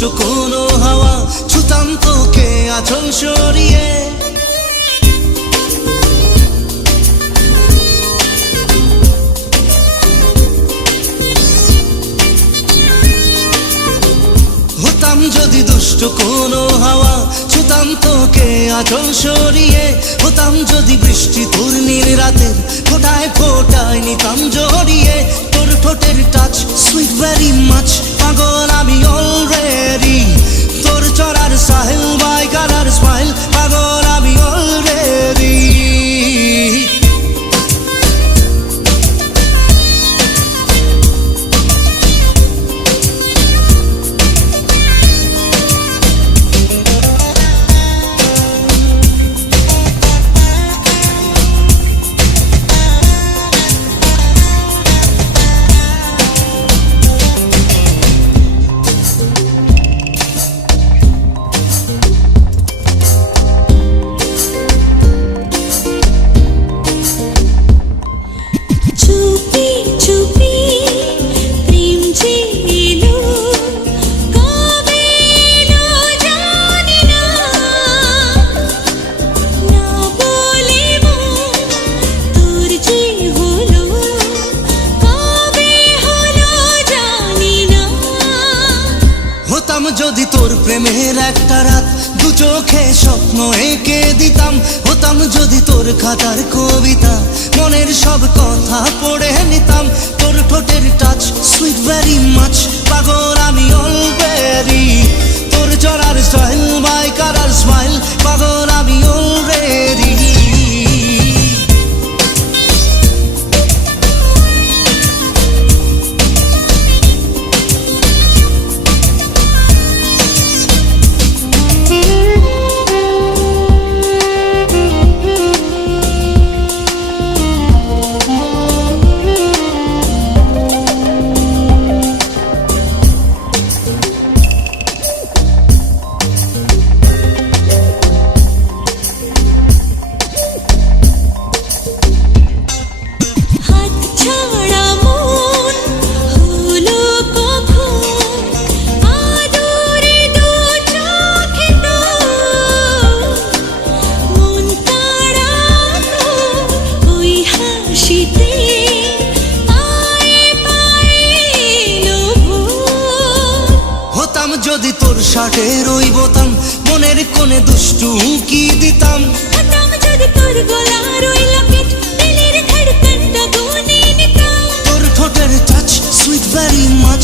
দুষ্ট কোনো হাওয়া ছুতাম তোকে আঁচল সরিয়ে। হতাম যদি দুষ্ট কোনো হাওয়া ছুতাম তোকে আঁচল সরিয়ে। হতাম যদি বৃষ্টি তোর নীল রাতের ফোটায় ফোটায় নিতাম জড়িয়ে। তোর ঠোঁটের টাচ সুইট ভেরি মাচ, পাগল আমি অলরেডি। তোর চড়ার সাহেল বাই কালার স্মাইল, পাগল আমি অলরেডি। যদি তোর প্রেমের একটা রাত দু চোখে স্বপ্ন এঁকে দিতাম। হতাম যদি তোর খাতার কবিতা মনের সব কথা পড়ে নিতাম। তোর ঠোঁটের টাচ সুইট ভেরি মাচ, পাগল আমি অলরেডি। তোর চড়ার স্টাইল বাই কালার স্মাইল, পাগল আমি অলরেডি। যদি তোর শার্টের ওই বোতাম মনের কোণে দুষ্টু কি দিতাম। হতাম যদি তোর গলার ওই লকেট দিলের ধড়কনটা গুনে নিতাম। তোর ঠোঁটের টাচ সুইট ভেরি মাচ,